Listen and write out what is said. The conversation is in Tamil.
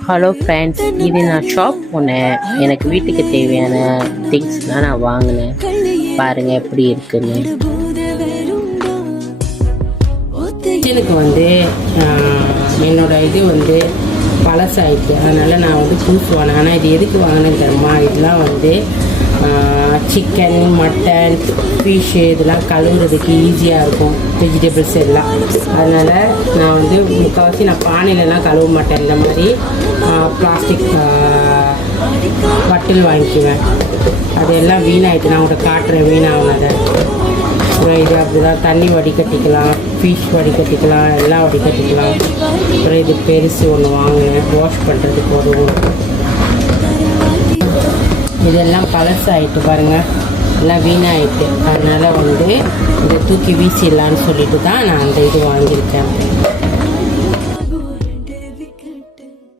ஹலோ ஃப்ரெண்ட்ஸ், இது நான் ஷாப் போனேன். எனக்கு வீட்டுக்கு தேவையான திங்ஸ்லாம் நான் வாங்கினேன். பாருங்கள் எப்படி இருக்குன்னு. கிச்சனுக்கு வந்து என்னோட இது வந்து பழசாயிடுச்சு, அதனால் நான் வந்து புதுசு வாங்கினேன். ஆனால் இது எதுக்கு வாங்கினேன்னு தெரியுமா? இதெல்லாம் வந்து சிக்கன், மட்டன், ஃபிஷ்ஷு இதெல்லாம் கழுவுறதுக்கு ஈஸியாக இருக்கும், வெஜிடபிள்ஸ் எல்லாம். அதனால் நான் வந்து முக்கால்வாசி நான் பானையிலலாம் கழுவ மாட்டேன். இந்த மாதிரி பிளாஸ்டிக் பட்டில் வாங்கிக்குவேன். அதெல்லாம் வீணாயிட்டு நான் உங்கள்கிட்ட காட்டுறேன் வீணாகுனதை. அப்புறம் இது அப்படி தான் தண்ணி வடிகட்டிக்கலாம், ஃபிஷ் வடிகட்டிக்கலாம், எல்லாம் வடிகட்டிக்கலாம். அப்புறம் இது பெருசு ஒன்று வாங்கினேன் வாஷ் பண்ணுறதுக்கு உதவும். இதெல்லாம் பழசாயிட்டு பாருங்கள், எல்லாம் வீணாயிட்டு. அதனால் வந்து இதை தூக்கி வீசிடலான்னு சொல்லிட்டு தான் நான் அந்த இது வாங்கியிருக்கேன்.